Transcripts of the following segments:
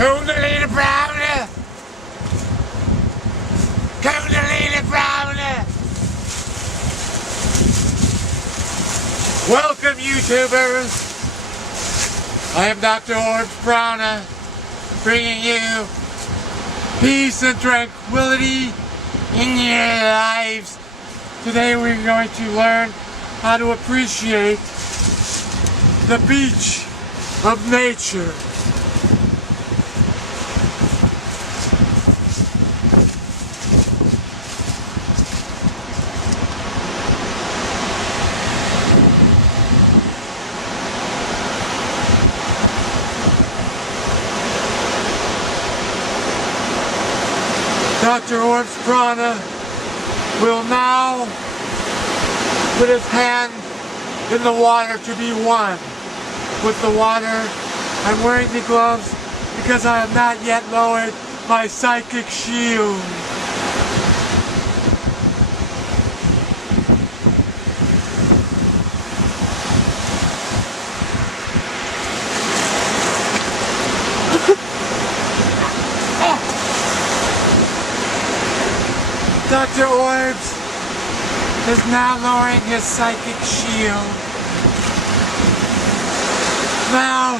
Kundalini Brownie! Kundalini Brownie! Welcome, YouTubers! I am Dr. Orbs Brownie, bringing you peace and tranquility in your lives. Today we're going to learn how to appreciate the beach of nature. Dr. Orbs Prana will now put his hand in the water to be one with the water. I'm wearing the gloves because I have not yet lowered my psychic shield. Dr. Orbs is now lowering his psychic shield. Now,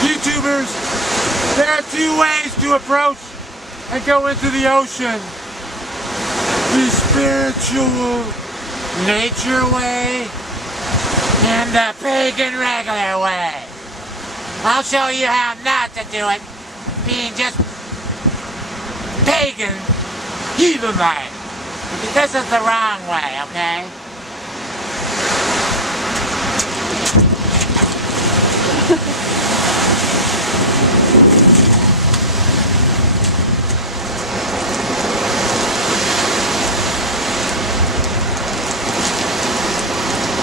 YouTubers, there are two ways to approach and go into the ocean. The spiritual nature way and the pagan regular way. I'll show you how not to do it, being just pagan heathen way. This is the wrong way, okay?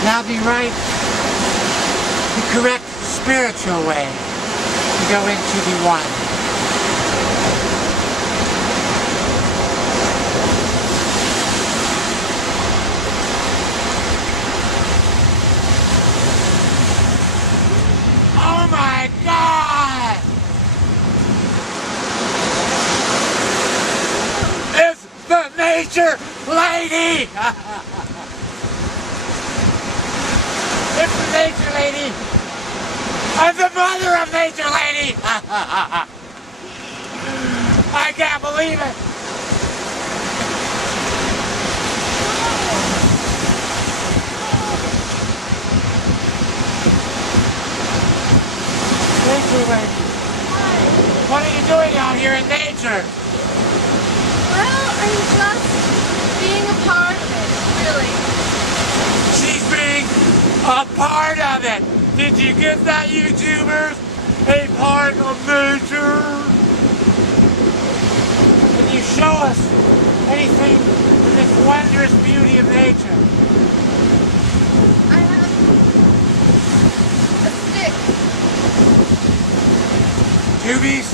Now the correct spiritual way to go into the one. Nature lady! It's the nature lady! I'm the mother of nature lady! I can't believe it! Nature lady! What are you doing out here in nature? Well, I'm just being a part of it, really. She's being a part of it! Did you get that, YouTubers? A part of nature? Can you show us anything in this wondrous beauty of nature? I have a stick. Tubies,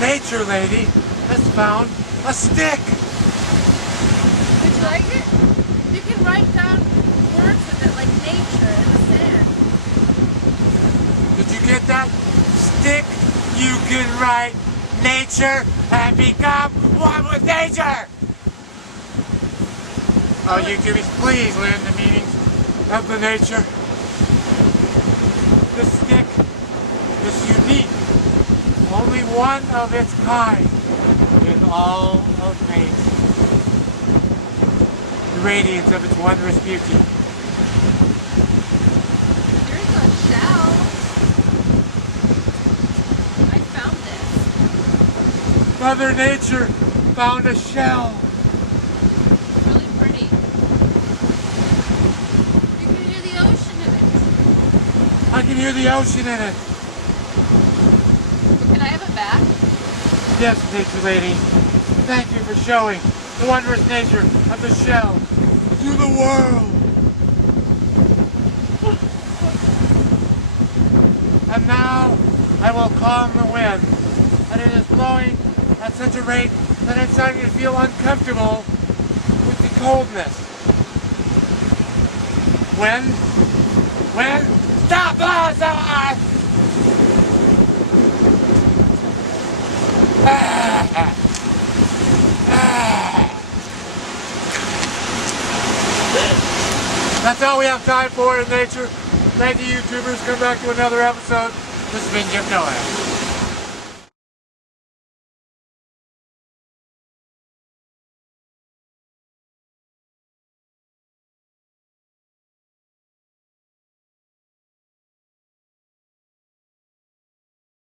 nature lady has found a stick. Would you like it? You can write down words with it, like nature in the sand. Did you get that? Stick, you can write nature and become one with nature. Oh, YouTubers, please learn the meanings of the nature. This stick is unique. Only one of its kind in all of nature. The radiance of its wondrous beauty. Here's a shell. I found this. Mother Nature found a shell. It's really pretty. You can hear the ocean in it. I can hear the ocean in it. Can I have it back? Yes, nature lady. Thank you for showing the wondrous nature of the shell to the world. And now I will calm the wind. And it is blowing at such a rate that I'm starting to feel uncomfortable with the coldness. Wind? Stop us! all we have time for in nature. Thank you, YouTubers. Come back to another episode. This has been Jim Noah.